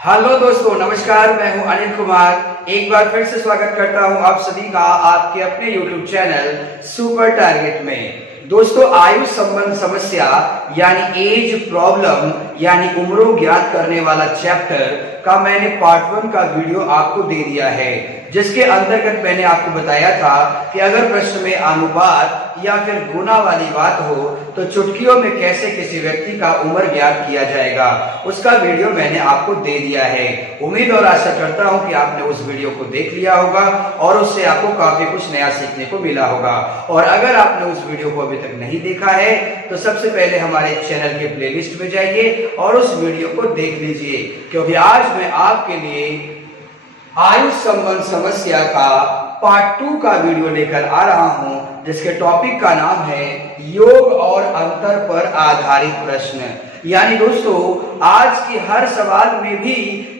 Hello दोस्तों, नमस्कार। मैं हूं अनिल कुमार। एक बार फिर से स्वागत करता हूं आप सभी का आपके अपने YouTube चैनल सुपर टारगेट में। दोस्तों, आयु संबंध समस्या यानी एज प्रॉब्लम यानी उम्रों ज्ञात करने वाला चैप्टर का मैंने पार्ट 1 का वीडियो आपको दे दिया है, जिसके अंतर्गत मैंने आपको बताया था कि अगर प्रश्न में अनुपात या फिर गुना वाली बात हो तो चुटकियों में कैसे किसी व्यक्ति का उम्र ज्ञात किया जाएगा। उसका वीडियो मैंने आपको दे दिया है। उम्मीद और आशा करता हूं कि आपने उस वीडियो को देख लिया होगा और उससे आपको काफी कुछ नया सीखने को मिला होगा। और अगर आपने उस वीडियो को अभी तक नहीं देखा है तो सबसे पहले हमारे चैनल के प्लेलिस्ट में जाइए और उस वीडियो को देख लीजिए, क्योंकि आज मैं आपके लिए आयु संबंध समस्या का पार्ट 2 का वीडियो लेकर आ रहा हूं, जिसके टॉपिक का नाम है योग और अंतर पर आधारित प्रश्न। यानी दोस्तों, आज के हर सवाल में भी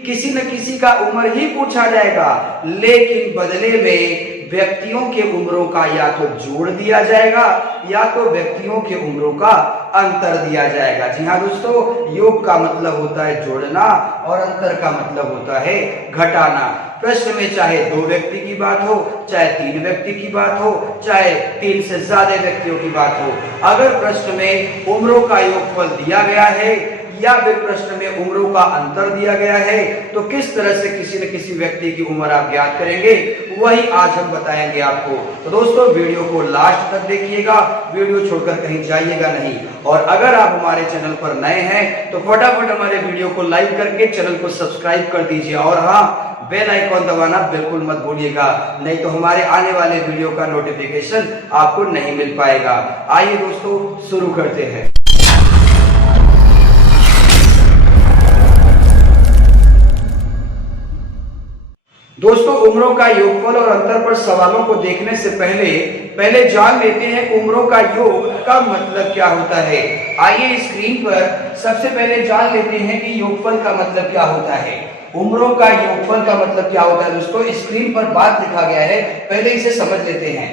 किसी न किसी का उम्र ही पूछा जाएगा, लेकिन बदले में व्यक्तियों के उम्रों का या तो जोड़ दिया जाएगा या तो व्यक्तियों के उम्रों का अंतर दिया जाएगा। जी हाँ दोस्तों, योग का मतलब होता है जोड़ना और अंतर का मतलब होता है घटाना। प्रश्न में चाहे 2 व्यक्ति की बात हो, चाहे 3 व्यक्ति की बात हो, चाहे 3 से ज्यादा व्यक्तियों की बात हो, अगर प्रश्न में उम्रों का योगफल दिया गया है या फिर प्रश्न में उम्रों का अंतर दिया गया है तो किस तरह से किसी न किसी व्यक्ति की उम्र आप ज्ञात करेंगे, वही आज हम बताएंगे आपको। तो दोस्तों, वीडियो को लास्ट तक देखिएगा, वीडियो छोड़कर कहीं जाइएगा नहीं। और अगर आप हमारे चैनल पर नए हैं तो फटाफट हमारे वीडियो को लाइक करके चैनल को सब्सक्राइब कर दीजिए। और हाँ, बेल आइकॉन दबाना बिल्कुल मत भूलिएगा, नहीं तो हमारे आने वाले वीडियो का नोटिफिकेशन आपको नहीं मिल पाएगा। आइए दोस्तों, शुरू करते हैं। दोस्तों, उम्रों का योगफल और अंतर पर सवालों को देखने से पहले जान लेते हैं उम्रों का योग का मतलब क्या होता है। आइए स्क्रीन पर सबसे पहले जान लेते हैं कि योगफल का मतलब क्या होता है। उम्रों का योगफल का मतलब क्या होता है दोस्तों, स्क्रीन पर बात लिखा गया है, पहले इसे समझ लेते हैं।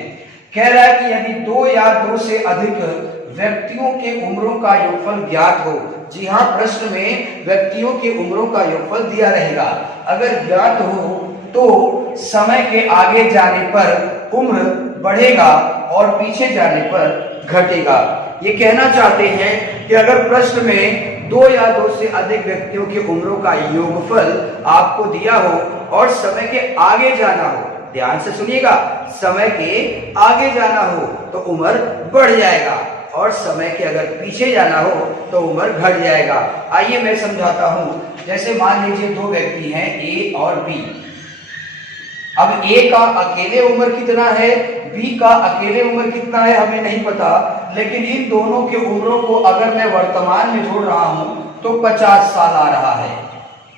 कह रहा है कि यदि 2 या 2 से अधिक व्यक्तियों के उम्रों का योगफल ज्ञात हो। जी हाँ, प्रश्न में व्यक्तियों के उम्रों का योगफल दिया रहेगा। अगर ज्ञात हो तो समय के आगे जाने पर उम्र बढ़ेगा और पीछे जाने पर घटेगा। ये कहना चाहते हैं कि अगर प्रश्न में 2 या 2 से अधिक व्यक्तियों के उम्रों का योगफल आपको दिया हो और समय के आगे जाना हो, ध्यान से सुनिएगा, समय के आगे जाना हो तो उम्र बढ़ जाएगा और समय के अगर पीछे जाना हो तो उम्र घट जाएगा। आइए मैं समझाता हूं। जैसे मान लीजिए 2 व्यक्ति हैं, ए और बी। अब ए का अकेले उम्र कितना है, बी का अकेले उम्र कितना है, हमें नहीं पता, लेकिन इन दोनों के उम्रों को अगर मैं वर्तमान में जोड़ रहा हूं तो 50 साल आ रहा है।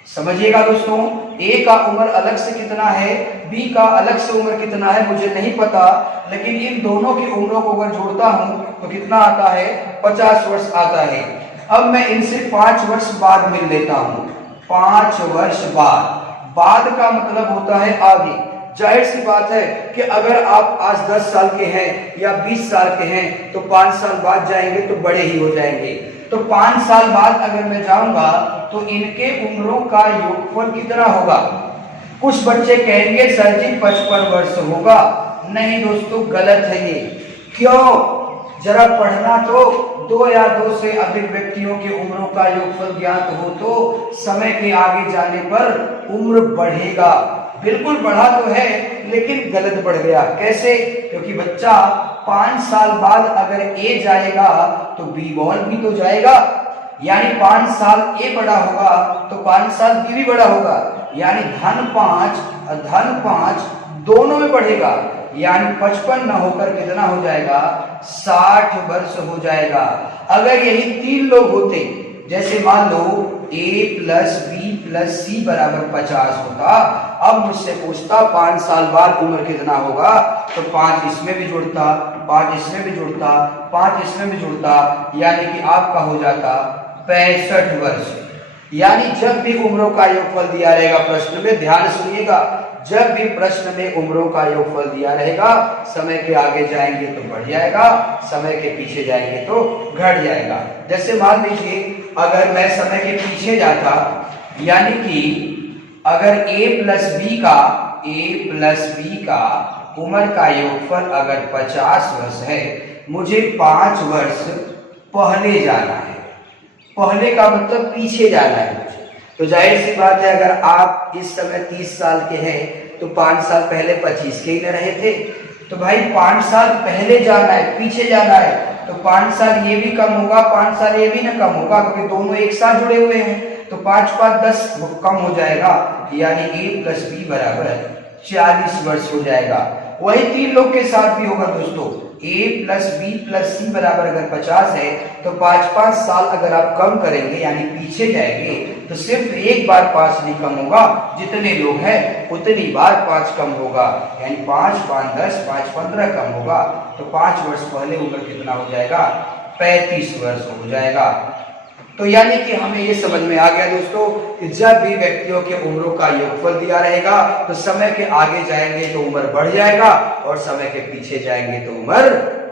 समझिएगा दोस्तों, ए का उम्र अलग से कितना है, बी का अलग से उम्र कितना है, मुझे नहीं पता, लेकिन इन दोनों की उम्रों को अगर जोड़ता हूं तो कितना आता है, 50 वर्ष आता है। अब मैं इनसे 5 वर्ष बाद मिल लेता हूं। 5 वर्ष बाद का मतलब होता है आगे। जाहिर सी बात है कि अगर आप आज 10 साल के हैं या 20 साल के हैं तो 5 साल बाद जाएंगे तो बड़े ही हो जाएंगे। तो 5 साल बाद अगर मैं जाऊंगा तो इनके उम्रों का योगफल कितना होगा। कुछ बच्चे कहेंगे सर जी 55 वर्ष होगा। नहीं दोस्तों, गलत है ये। क्यों? जरा पढ़ना तो। 2 या 2 से अधिक व्यक्तियों के उम्रों का योगफल ज्ञात हो तो समय के आगे जाने पर उम्र बढ़ेगा। बिल्कुल बढ़ा तो है, लेकिन गलत बढ़ गया। कैसे? क्योंकि बच्चा 5 साल बाद अगर ए जाएगा तो बी बॉल भी तो जाएगा, यानी 5 साल ए बड़ा होगा तो 5 साल बी भी बड़ा होगा, यानी धन 5 दोनों में बढ़ेगा, यानी 55 न होकर कितना हो जाएगा, 60 वर्ष हो जाएगा। अगर यही 3 लोग होते, जैसे मान लो a प्लस बी प्लस सी बराबर 50 होता, अब मुझसे पूछता 5 साल बाद उम्र कितना होगा, तो 5 इसमें भी जुड़ता, 5 इसमें भी जुड़ता, 5 इसमें भी जुड़ता, यानी कि आपका हो जाता 65 वर्ष। यानी जब भी उम्रों का योगफल दिया रहेगा प्रश्न में, ध्यान सुनिएगा, जब भी प्रश्न में उम्रों का योगफल दिया रहेगा, समय के आगे जाएंगे तो बढ़ जाएगा, समय के पीछे जाएंगे तो घट जाएगा। जैसे मान लीजिए अगर मैं समय के पीछे जाता यानी कि अगर a प्लस बी का उम्र का योगफल अगर 50 वर्ष है, मुझे 5 वर्ष पहले जाना है। पहले का मतलब पीछे जाना है मुझे। तो जाहिर सी बात है, अगर आप इस समय 30 साल के हैं तो 5 साल पहले 25 के ही न रहे थे। तो भाई 5 साल पहले जाना है, पीछे जाना है, तो 5 साल ये भी कम होगा, 5 साल ये भी ना कम होगा, क्योंकि दोनों एक साथ जुड़े हुए हैं। तो 5 5 10 कम हो जाएगा, यानी a प्लस बी बराबर 40 वर्ष हो जाएगा। वही 3 लोग के साथ भी होगा दोस्तों। a प्लस बी प्लस सी बराबर अगर 50 है तो 5 साल अगर आप कम करेंगे यानी पीछे जाएंगे तो सिर्फ एक बार 5 नहीं कम होगा, जितने लोग हैं उतनी बार 5 कम होगा, यानी 5 5 10 5 15 कम होगा। तो 5 वर्ष पहले उम्र कितना हो जाएगा? 35 वर्ष हो जाएगा। तो यानी कि हमें ये समझ में आ गया दोस्तों कि जब भी व्यक्तियों के उम्रों का योगफल दिया रहेगा तो समय के आगे जाएंगे तो उम्र बढ़ जाएगा और समय के पीछे जाएंगे तो उम्र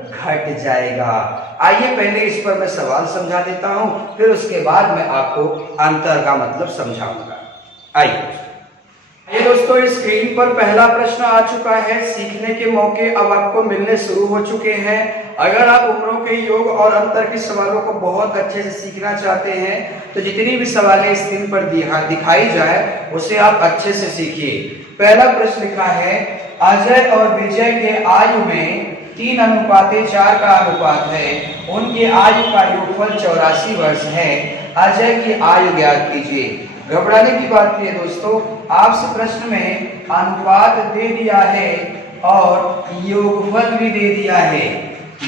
घट जाएगा। आइए पहले इस पर मैं सवाल समझा देता हूं, फिर उसके बाद मैं आपको अंतर का मतलब समझाऊंगा। आइए ये दोस्तों, इस स्क्रीन पर पहला प्रश्न आ चुका है। सीखने के मौके अब आपको मिलने शुरू हो चुके हैं। अगर आप उम्रों के योग और अंतर के सवालों को बहुत अच्छे से सीखना चाहते हैं तो जितनी भी सवालें स्क्रीन पर दिखाई जाए उसे आप अच्छे से सीखिए। पहला प्रश्न लिखा है, अजय और विजय के आयु में 3:4 का अनुपात है। उनके आयु का योगफल 84 वर्ष है। अजय की आयु ज्ञात कीजिए। घबराने की बात नहीं है दोस्तों, आपसे प्रश्न में अनुपात दे दिया है और योगफल भी दे दिया है।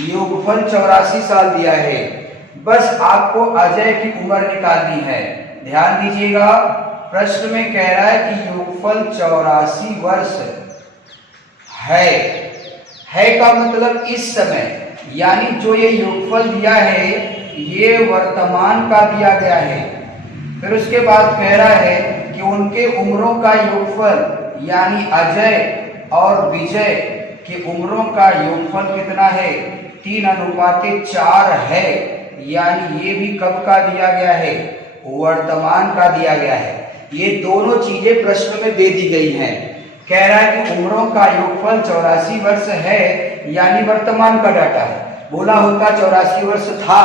योगफल 84 साल दिया है, बस आपको अजय की उम्र निकालनी है। ध्यान दीजिएगा, प्रश्न में कह रहा है कि योगफल 84 वर्ष है का मतलब इस समय, यानी जो ये योगफल दिया है ये वर्तमान का दिया गया है। फिर उसके बाद कह रहा है कि उनके उम्रों का योगफल यानी अजय और विजय की उम्रों का योगफल कितना है? 3:4 है, यानी ये भी कब का दिया गया है? वर्तमान का दिया गया है। ये दोनों चीजें प्रश्न में दे दी गई हैं। कह रहा है कि उम्रों का योगफल 84 वर्ष है, यानी वर्तमान का डाटा है। बोला होता 84 वर्ष था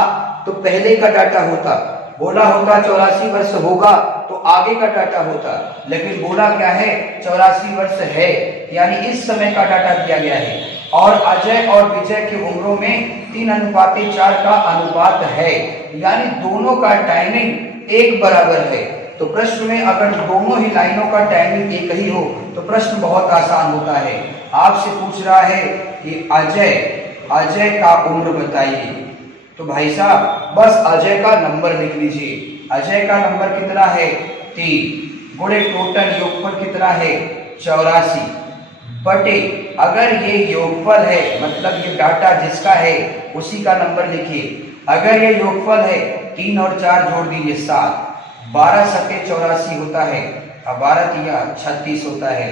तो पहले का डाटा होता, बोला होता 84 वर्ष होगा तो आगे का डाटा होता, लेकिन बोला क्या है? 84 वर्ष है, यानी इस समय का डाटा दिया गया है। और अजय और विजय की उम्रों में 3:4 का अनुपात है, यानी दोनों का टाइमिंग एक बराबर है। तो प्रश्न में अगर दोनों ही लाइनों का टाइमिंग एक ही हो तो प्रश्न बहुत आसान होता है। आपसे पूछ रहा है कि अजय का उम्र बताइए, तो भाई साहब बस अजय का नंबर लिख लीजिए। अजय का नंबर कितना है? 3 गुणे टोटल योगफल कितना है? 84 बटे, अगर ये योगफल है मतलब ये डाटा जिसका है उसी का नंबर लिखिए। अगर ये योगफल है 3 और 4 जोड़ दीजिए 7, 12 सके 84 होता है, अब 12 तिया 36 होता है,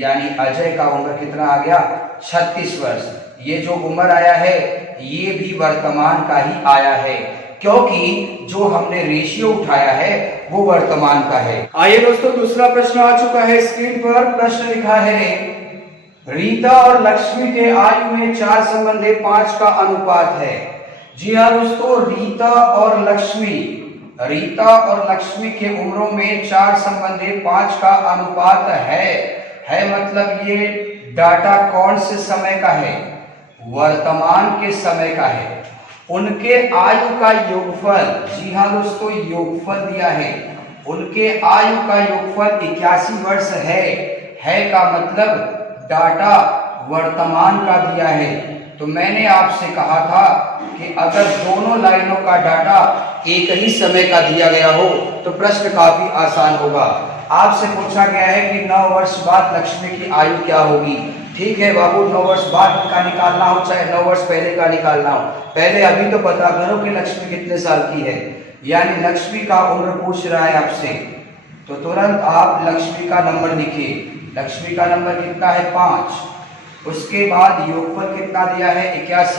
यानी अजय का उम्र कितना आ गया? 36 वर्ष। ये जो उम्र आया है ये भी वर्तमान का ही आया है, क्योंकि जो हमने रेशियो उठाया है वो वर्तमान का है। आइए दोस्तों, दूसरा प्रश्न आ चुका है स्क्रीन पर। प्रश्न लिखा है, रीता और लक्ष्मी के आयु में 4 संबंधे 5 का अनुपात है। जी हाँ दोस्तों, रीता और लक्ष्मी के उम्रों में 4 संबंधे 5 का अनुपात है मतलब ये डाटा कौन से समय का है? वर्तमान के समय का है। उनके आयु का योगफल, जी हाँ दोस्तों योगफल दिया है, उनके आयु का योगफल 81 वर्ष है का मतलब डाटा वर्तमान का दिया है। तो मैंने आपसे कहा था कि अगर दोनों लाइनों का डाटा एक ही समय का दिया गया हो तो प्रश्न काफी आसान होगा। आपसे पूछा गया है कि 9 वर्ष बाद लक्ष्मी की आयु क्या होगी। ठीक है बाबू, 9 वर्ष बाद का निकालना हो चाहे 9 वर्ष पहले का निकालना हो, पहले अभी तो पता करो कि लक्ष्मी कितने साल की है। यानी लक्ष्मी का उम्र पूछ रहा है आपसे, तो तुरंत आप लक्ष्मी का नंबर लिखिए। लक्ष्मी का नंबर कितना है? 5। उसके बाद योगफल कितना दिया है? 81।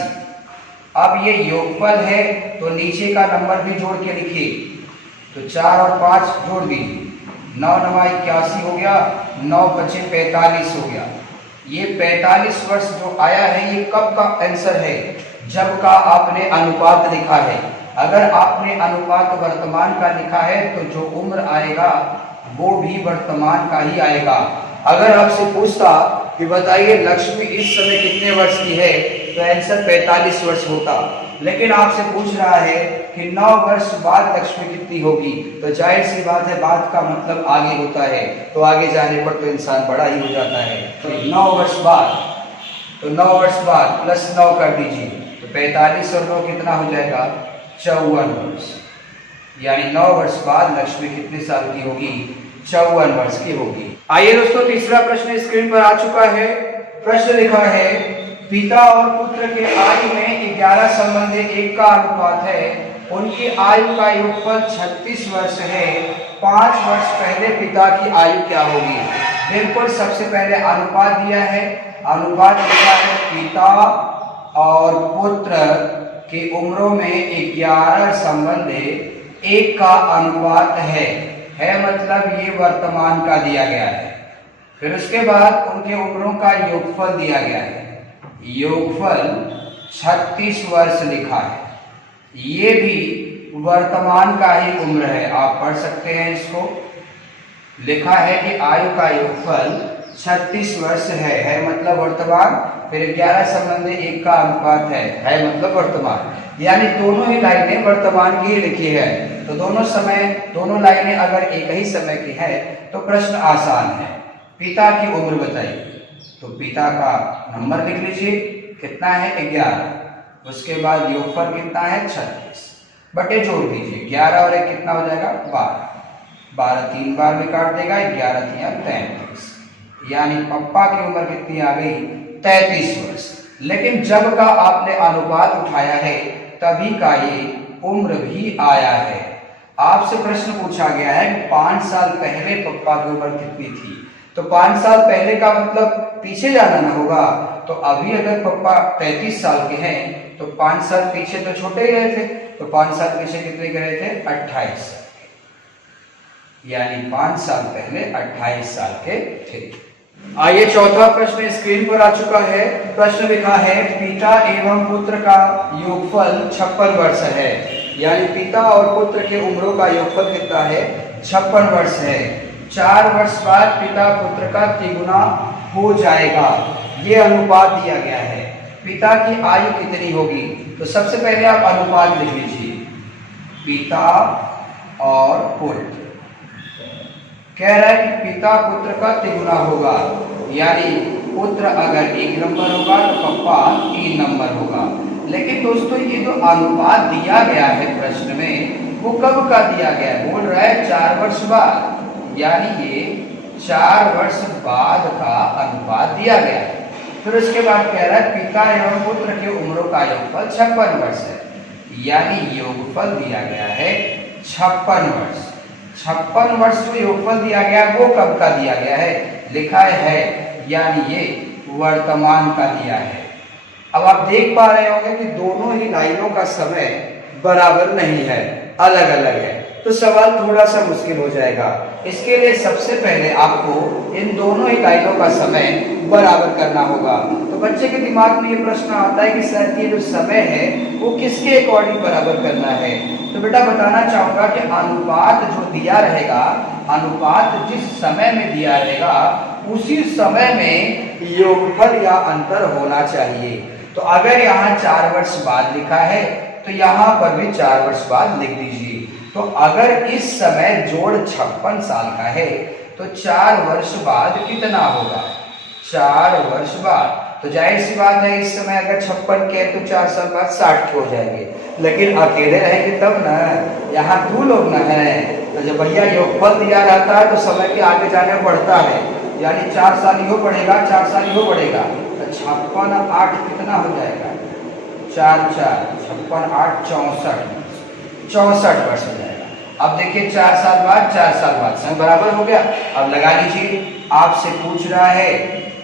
अब ये योगफल है तो नीचे का नंबर भी जोड़ के लिखिए, तो 4 और 5 जोड़ दीजिए, 9 9 81 हो गया, 9 5 45 हो गया। ये 45 वर्ष जो आया है ये कब का आंसर है? जब का आपने अनुपात लिखा है। अगर आपने अनुपात वर्तमान का लिखा है तो जो उम्र आएगा वो भी वर्तमान का ही आएगा। अगर आपसे पूछता कि बताइए लक्ष्मी इस समय कितने वर्ष की है, तो आंसर 45 वर्ष होता। लेकिन आपसे पूछ रहा है कि 9 वर्ष बाद लक्ष्मी कितनी होगी, तो जाहिर सी बात है बाद का मतलब आगे होता है, तो आगे जाने पर तो इंसान बड़ा ही हो जाता है। तो 9 वर्ष बाद, तो 9 वर्ष बाद प्लस 9 कर दीजिए, तो 45 और 9 कितना हो जाएगा? 54 वर्ष। यानी 9 वर्ष बाद लक्ष्मी कितने साल की होगी? 54 वर्ष की होगी। आइए दोस्तों, तीसरा प्रश्न स्क्रीन पर आ चुका है। प्रश्न लिखा है पिता और पुत्र के आयु में 11 संबंधी 1 का अनुपात है। उनकी आयु का योगफल 36 वर्ष है। 5 वर्ष पहले पिता की आयु क्या होगी? बिल्कुल, सबसे पहले अनुपात दिया है। अनुपात लिखा है पिता और पुत्र की उम्रों में 11 संबंधी 1 का अनुपात है मतलब ये वर्तमान का दिया गया है। फिर उसके बाद उनके उम्रों का योगफल दिया गया है। योगफल 36 वर्ष लिखा है। ये भी वर्तमान का ही उम्र है, आप पढ़ सकते हैं इसको। लिखा है कि आयु का योगफल 36 वर्ष है मतलब वर्तमान। फिर 11 संबंधी 1 का अनुपात है मतलब वर्तमान। यानी दोनों ही लाइनें वर्तमान की ही लिखी है। तो दोनों लाइनें अगर एक ही समय की है तो प्रश्न आसान है। पिता की उम्र बताइए, तो पिता का नंबर लिख लीजिए, कितना है? 11। उसके बाद योगफल कितना है? 36 बटे जोड़ दीजिए, 11 और 1 कितना हो जाएगा? 12। 12 3 बार में काट देगा, 11 3 33। यानी पप्पा की उम्र कितनी आ गई? 33 वर्ष। लेकिन जब का आपने अनुपात उठाया है तभी का ये उम्र भी आया है। आपसे प्रश्न पूछा गया है कि 5 साल पहले पप्पा की उम्र कितनी थी, तो 5 साल पहले का मतलब पीछे जाना ना होगा। तो अभी अगर पप्पा 33 साल के हैं तो 5 साल पीछे तो छोटे ही रहे थे, तो 5 साल पीछे कितने के रहे थे? 28 साल के। यानी 5 साल पहले 28 साल के थे। आइए, चौथा प्रश्न स्क्रीन पर आ चुका है। प्रश्न लिखा है पिता एवं पुत्र का योगफल 56 वर्ष है। यानी पिता और पुत्र के उम्रों का योगफल कितना है? 56 वर्ष है। 4 वर्ष बाद पिता पुत्र का तिगुना हो जाएगा, ये अनुपात दिया गया है। पिता की आयु कितनी होगी? तो सबसे पहले आप अनुपात लिख लीजिए, पिता और पुत्र। कह रहा है कि पिता पुत्र का तिगुना होगा, यानी पुत्र अगर 1 नंबर होगा तो पप्पा 3 नंबर होगा। लेकिन दोस्तों ये जो अनुपात दिया गया है प्रश्न में वो कब का दिया गया है? बोल रहा है 4 वर्ष बाद, यानी ये 4 वर्ष बाद का अनुपात दिया गया है। फिर उसके बाद कह रहा है पिता एवं पुत्र के उम्रों का योगफल 56 वर्ष है, यानी योगफल दिया गया है 56 वर्ष। 56 वर्ष जो योगफल दिया गया वो कब का दिया गया है? लिखा है, यानी ये वर्तमान का दिया है। अब आप देख पा रहे होंगे कि दोनों ही लाइनों का समय बराबर नहीं है, अलग अलग है, तो सवाल थोड़ा सा मुश्किल हो जाएगा। इसके लिए सबसे पहले आपको इन दोनों ही लाइनों का समय बराबर करना होगा। तो बच्चे के दिमाग में ये प्रश्न आता है कि सर ये जो समय है वो किसके अकॉर्डिंग बराबर करना है? तो बेटा बताना चाहूंगा कि अनुपात जो दिया रहेगा, अनुपात जिस समय में दिया रहेगा उसी समय में योगफल या अंतर होना चाहिए। तो अगर यहाँ 4 वर्ष बाद लिखा है तो यहाँ पर भी 4 वर्ष बाद लिख दीजिए। तो अगर इस समय जोड़ 56 साल का है तो 4 वर्ष बाद कितना होगा? 4 वर्ष बाद। तो जाहिर सी बात है इस समय अगर 56 के तो 4 साल बाद 60 के हो जाएंगे। लेकिन अकेले रहेंगे तब ना, यहाँ 2 लोग ना है, तो जब भैया योगफल दिया रहता है तो समय के आगे जाने बढ़ता है, यानी 4 साल यो बढ़ेगा, 4 साल यो बढ़ेगा, तो 56 8 कितना हो जाएगा? 4 4 56 8 64 वर्ष हो जाएगा। अब देखिए 4 साल बाद 4 साल बाद समय बराबर हो गया। अब लगा लीजिए, आपसे पूछ रहा है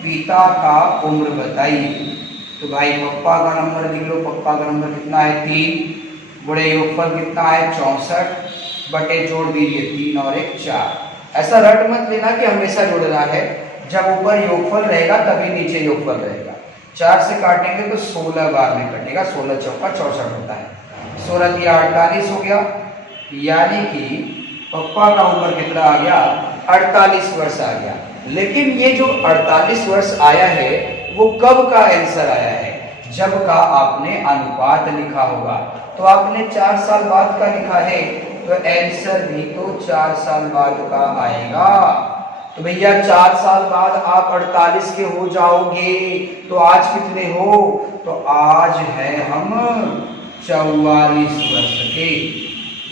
पिता का उम्र बताइए, तो भाई पप्पा का नंबर लिख लो। पप्पा का नंबर कितना है? 3। बड़े योगफल कितना है? 64 बटे जोड़ दीजिए 3 और 1 4, ऐसा रट मत लेना कि हमेशा जुड़ना है। जब ऊपर योगफल रहेगा तभी नीचे योगफल रहेगा। 4 से काटेंगे तो 16 बार में कटेगा, 16 चौका 64 होता है। 16 दिया 48 हो गया, यानी कि पप्पा का उम्र कितना आ गया, 48 वर्ष आ गया। लेकिन ये जो 48 वर्ष आया है वो कब का आंसर आया है, जब का आपने अनुपात लिखा होगा। तो आपने 4 साल बाद का लिखा है तो आंसर भी तो 4 साल बाद का आएगा। तो भैया 4 साल बाद आप 48 के हो जाओगे। तो आज कितने हो, तो आज है हम 44 वर्ष के,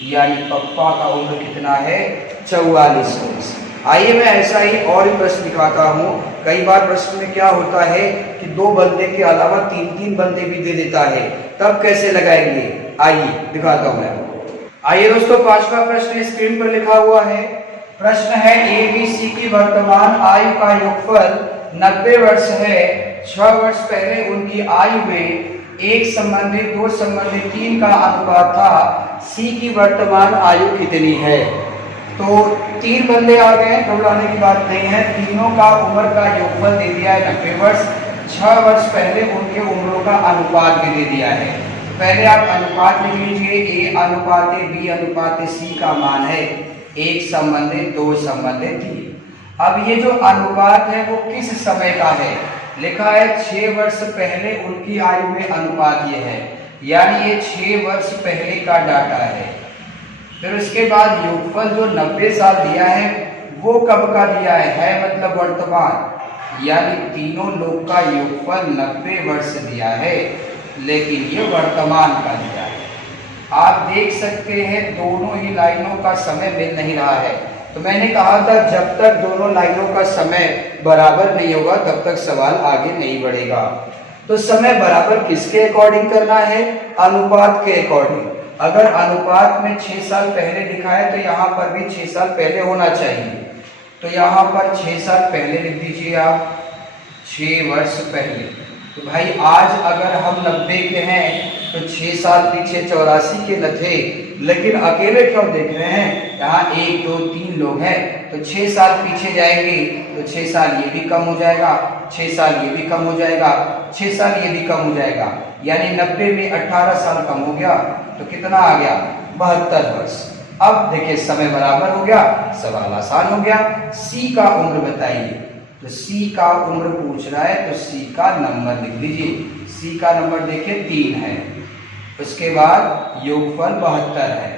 यानी पप्पा का उम्र कितना है, 44 वर्ष। आइए मैं ऐसा ही और भी प्रश्न दिखाता हूँ। कई बार प्रश्न में क्या होता है कि 2 बंदे के अलावा 3-3 बंदे भी दे देता है, तब कैसे लगाएंगे, आइए दिखाता हूँ मैं। आइए दोस्तों, 5वां प्रश्न स्क्रीन पर लिखा हुआ है। प्रश्न है ABC की वर्तमान आयु का योगफल 90 वर्ष है। 6 वर्ष पहले उनकी आयु में 1 संबंधित 2 संबंधित 3 का अनुपात था। C की वर्तमान आयु कितनी है। तो 3 बंदे आ गए, घबराने की बात नहीं है। तीनों का उम्र का योगफल दे दिया है 90 वर्ष। 6 वर्ष पहले उनके उम्रों का अनुपात भी दे दिया है। पहले आप अनुपात लिख लीजिए, A अनुपात B अनुपात C का मान है 1 संबंधित 2 संबंधित 3। अब ये जो अनुपात है वो किस समय का है, लिखा है 6 वर्ष पहले उनकी आयु में अनुपात ये है, यानी ये 6 वर्ष पहले का डाटा है। फिर उसके बाद योगफल जो 90 साल दिया है वो कब का दिया है मतलब वर्तमान, यानी तीनों लोग का योगफल 90 वर्ष दिया है, लेकिन ये वर्तमान का दिया है। आप देख सकते हैं दोनों ही लाइनों का समय मिल नहीं रहा है। तो मैंने कहा था जब तक दोनों लाइनों का समय बराबर नहीं होगा तब तक सवाल आगे नहीं बढ़ेगा। तो समय बराबर किसके अकॉर्डिंग करना है, अनुपात के अकॉर्डिंग। अगर अनुपात में 6 साल पहले लिखा है तो यहाँ पर भी 6 साल पहले होना चाहिए। तो यहाँ पर 6 साल पहले लिख दीजिए आप, 6 वर्ष पहले। तो भाई आज अगर हम 90 के हैं तो 6 साल पीछे 84 के न थे, लेकिन अकेले क्यों देख रहे हैं, यहाँ 1 2 3 लोग हैं। तो 6 साल पीछे जाएंगे तो 6 साल ये भी कम हो जाएगा, 6 साल ये भी कम हो जाएगा, 6 साल ये भी कम हो जाएगा, यानी 90 में 18 साल कम हो गया। तो कितना आ गया, 72 वर्ष। अब देखिए समय बराबर हो गया, सवाल आसान हो गया। सी का उम्र बताइए, तो सी का उम्र पूछ रहा है तो सी का नंबर लिख लीजिए। सी का नंबर देखिए 3 है, उसके बाद योगफल 72 है।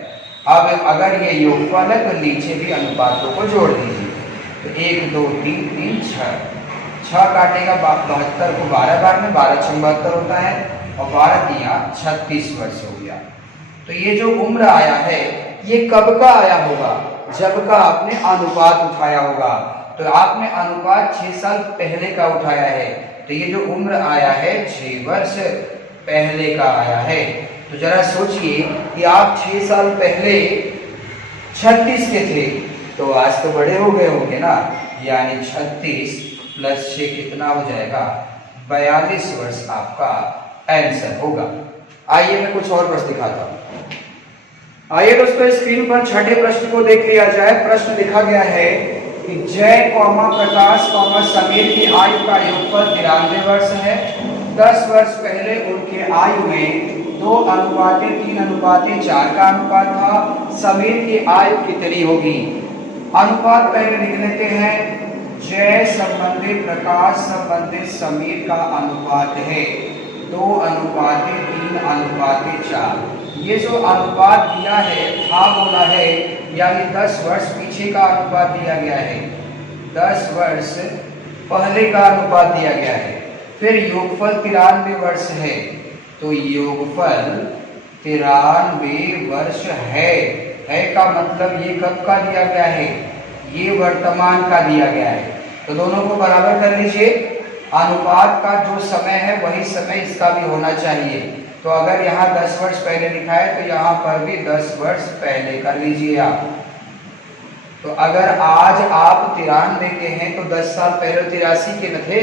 अब अगर ये योगफल है तो नीचे भी अनुपातों को जोड़ दीजिए। तो 1 2 3 3 6 काटेगा 72 को 12 बार में, 12 6 72 होता है, और 12 दिया 36 वर्ष हो गया। तो ये जो उम्र आया है ये कब का आया होगा, जब का आपने अनुपात उठाया होगा। तो आपने अनुपात 6 साल पहले का उठाया है, तो ये जो उम्र आया है 6 वर्ष पहले का आया है। तो जरा सोचिए कि आप 6 साल पहले 36 के थे तो आज तो बड़े हो गए होंगे ना, यानी 36 + 6 कितना हो जाएगा, 42 वर्ष आपका आंसर होगा। आइए मैं कुछ और प्रश्न दिखाता हूँ। आइए दोस्तों स्क्रीन पर 6ठे प्रश्न को देख लिया जाए। प्रश्न लिखा गया है कि जय प्रकाश समीर की आयु का योगफल 93 वर्ष है। 10 वर्ष पहले उनके आयु में 2:3:4 का अनुपात था। समीर की आयु कितनी होगी। अनुपात पहले लिख लेते हैं। जय संबंधित प्रकाश संबंधित समीर का अनुपात है 2:3:4। ये जो अनुपात दिया है था बोला है, यानी 10 वर्ष पीछे का अनुपात दिया गया है, 10 वर्ष पहले का अनुपात दिया गया है। फिर योगफल 93 वर्ष है, तो योगफल 93 वर्ष है का मतलब ये कब का दिया गया है, ये वर्तमान का दिया गया है। तो दोनों को बराबर कर लीजिए। अनुपात का जो समय है वही समय इसका भी होना चाहिए। तो अगर यहाँ 10 वर्ष पहले लिखा है तो यहाँ पर भी 10 वर्ष पहले कर लीजिए आप। तो अगर आज आप 93 के हैं तो 10 साल पहले 83 के न थे,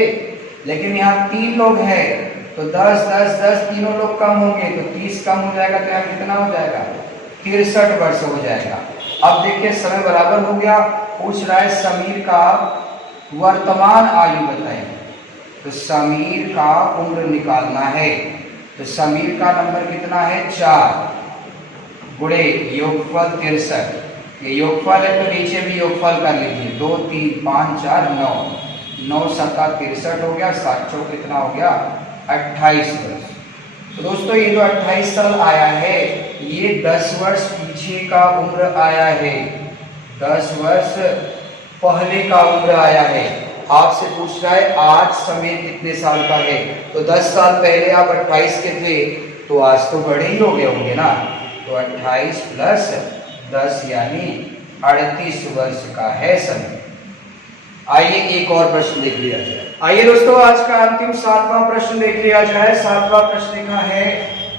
लेकिन यहाँ 3 लोग हैं तो 10 10 10 तीनों लोग कम होंगे तो 30 कम हो जाएगा, तो यहाँ कितना हो जाएगा, 63 वर्ष हो जाएगा। अब देखिए समय बराबर हो गया, पूछ रहा है समीर का वर्तमान आयु बताइए। तो समीर का उम्र निकालना है। तो समीर का नंबर कितना है 4 गुणे योगफल 63। ये योगफल है तो नीचे भी योगफल कर लीजिए। 2 3 5 4 9 9 7 63 हो गया। 7 चौक कितना हो गया 28 वर्ष। तो दोस्तों ये जो 28 साल आया है ये 10 वर्ष पीछे का उम्र आया है। 10 वर्ष पहले का उम्र आया है। आपसे पूछ रहा है आज समीर कितने साल का है। तो 10 साल पहले आप 28 के थे तो आज तो बड़े ही हो गए होंगे ना। तो 28 प्लस 10 यानी 38 वर्ष का है समीर। आइए एक और प्रश्न देख लिया जाए। आइए दोस्तों आज का अंतिम 7वां प्रश्न देख लिया जाए। 7वां प्रश्न लिखा है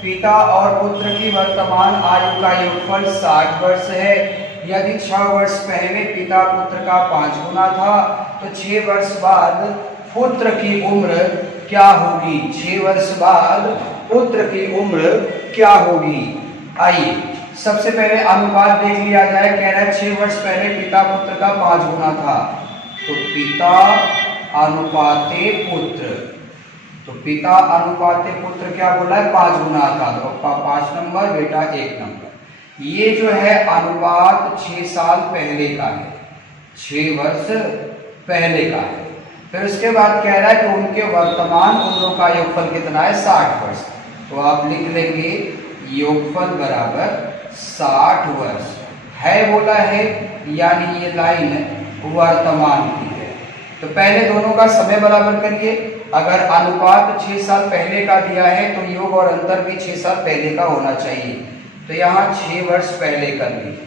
पिता और पुत्र की वर्तमान आयु का योगफल 60 वर्ष है। यदि 6 वर्ष पहले पिता पुत्र का 5 गुना था तो 6 वर्ष बाद पुत्र की उम्र क्या होगी। 6 वर्ष बाद पुत्र की उम्र क्या होगी। आइए सबसे पहले अनुपात देख लिया जाए। कह रहा है 6 वर्ष पहले पिता पुत्र का 5 गुना था। तो पिता अनुपाते पुत्र। तो पिता अनुपाते पुत्र क्या बोला है 5 गुना था। तो 5 नंबर बेटा 1 नंबर। ये जो है अनुपात 6 साल पहले का है। 6 वर्ष पहले का है। फिर उसके बाद कह रहा है कि उनके वर्तमान उम्रों का योगफल कितना है 60 वर्ष। तो आप लिख लेंगे योगफल बराबर 60 वर्ष है बोला है, यानी ये लाइन वर्तमान की है। तो पहले दोनों का समय बराबर करिए। अगर अनुपात 6 साल पहले का दिया है तो योग और अंतर भी 6 साल पहले का होना चाहिए। तो यहाँ 6 वर्ष पहले कर लीजिए।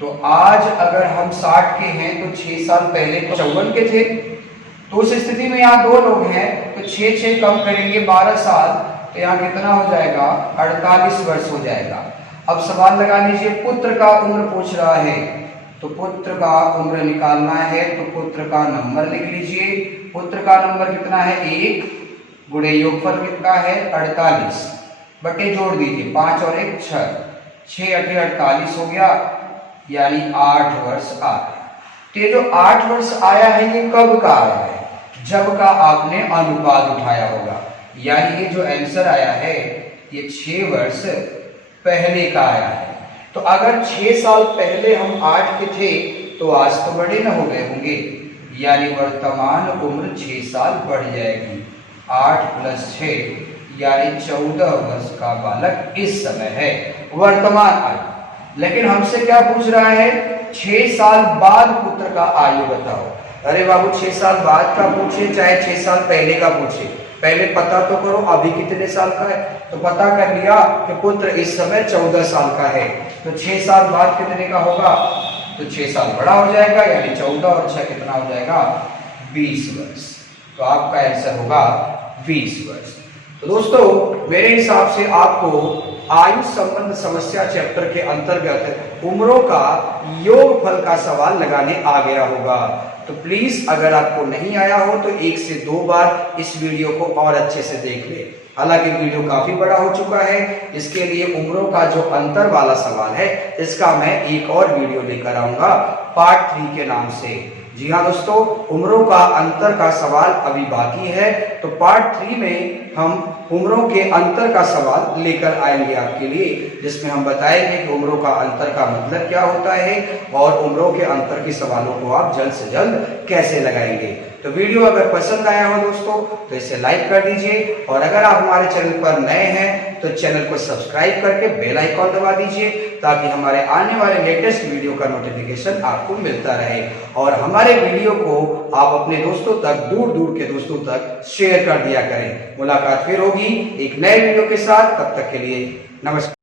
तो आज अगर हम 60 के हैं तो 6 साल पहले तो 54 के थे। तो उस स्थिति में यहाँ 2 लोग हैं तो 6 कम करेंगे 12 साल। तो यहाँ कितना हो जाएगा 48 वर्ष हो जाएगा। अब सवाल लगा लीजिए पुत्र का उम्र पूछ रहा है। तो पुत्र का उम्र निकालना है तो पुत्र का नंबर लिख लीजिए। पुत्र का नंबर कितना है 1 गुणे योगफल कितना है 48 बटे जोड़ दीजिए 5 और 1 6 6 8 48 हो गया, यानी 8 वर्ष आ गया। तो ये जो 8 वर्ष आया है ये कब का आया है जब का आपने अनुपात उठाया होगा। यानी ये जो आंसर आया है ये 6 वर्ष पहले का आया है। तो अगर 6 साल पहले हम 8 के थे तो आज तो बड़े न हो गए होंगे, यानी वर्तमान उम्र 6 साल बढ़ जाएगी। 8 + 6 यानी 14 वर्ष का बालक इस समय है वर्तमान आयु। लेकिन हमसे क्या पूछ रहा है 6 साल बाद पुत्र का आयु बताओ। अरे बाबू 6 साल बाद का पूछे चाहे 6 साल पहले का पूछे, पहले पता तो करो अभी कितने साल का है। तो पता कर लिया कि पुत्र इस समय 14 साल का है। तो 6 साल बाद कितने का होगा। तो 6 साल बड़ा हो जाएगा, यानी 14 और 6 कितना हो जाएगा 20 वर्ष। तो आपका आंसर होगा 20 वर्ष। तो दोस्तों मेरे हिसाब से आपको आयु संबंध समस्या चैप्टर के अंतर्गत उम्रों का योगफल का सवाल लगाने आ गया होगा। तो प्लीज अगर आपको नहीं आया हो तो 1 से 2 बार इस वीडियो को और अच्छे से देख ले। हालांकि वीडियो काफी बड़ा हो चुका है, इसके लिए उम्रों का जो अंतर वाला सवाल है इसका मैं एक और वीडियो लेकर आऊंगा पार्ट 3 के नाम से। जी हाँ दोस्तों, उम्रों का अंतर का सवाल अभी बाकी है। तो पार्ट 3 में हम उम्रों के अंतर का सवाल लेकर आएंगे आपके लिए, जिसमें हम बताएंगे कि उम्रों का अंतर का मतलब क्या होता है और उम्रों के अंतर के सवालों को आप जल्द से जल्द कैसे लगाएंगे। तो वीडियो अगर पसंद आया हो दोस्तों तो इसे लाइक कर दीजिए, और अगर आप हमारे चैनल पर नए हैं तो चैनल को सब्सक्राइब करके बेल आइकॉन दबा दीजिए, ताकि हमारे आने वाले लेटेस्ट वीडियो का नोटिफिकेशन आपको मिलता रहे। और हमारे वीडियो को आप अपने दोस्तों तक, दूर दूर के दोस्तों तक शेयर कर दिया करें। मुलाकात फिर होगी एक नए वीडियो के साथ, तब तक के लिए नमस्कार।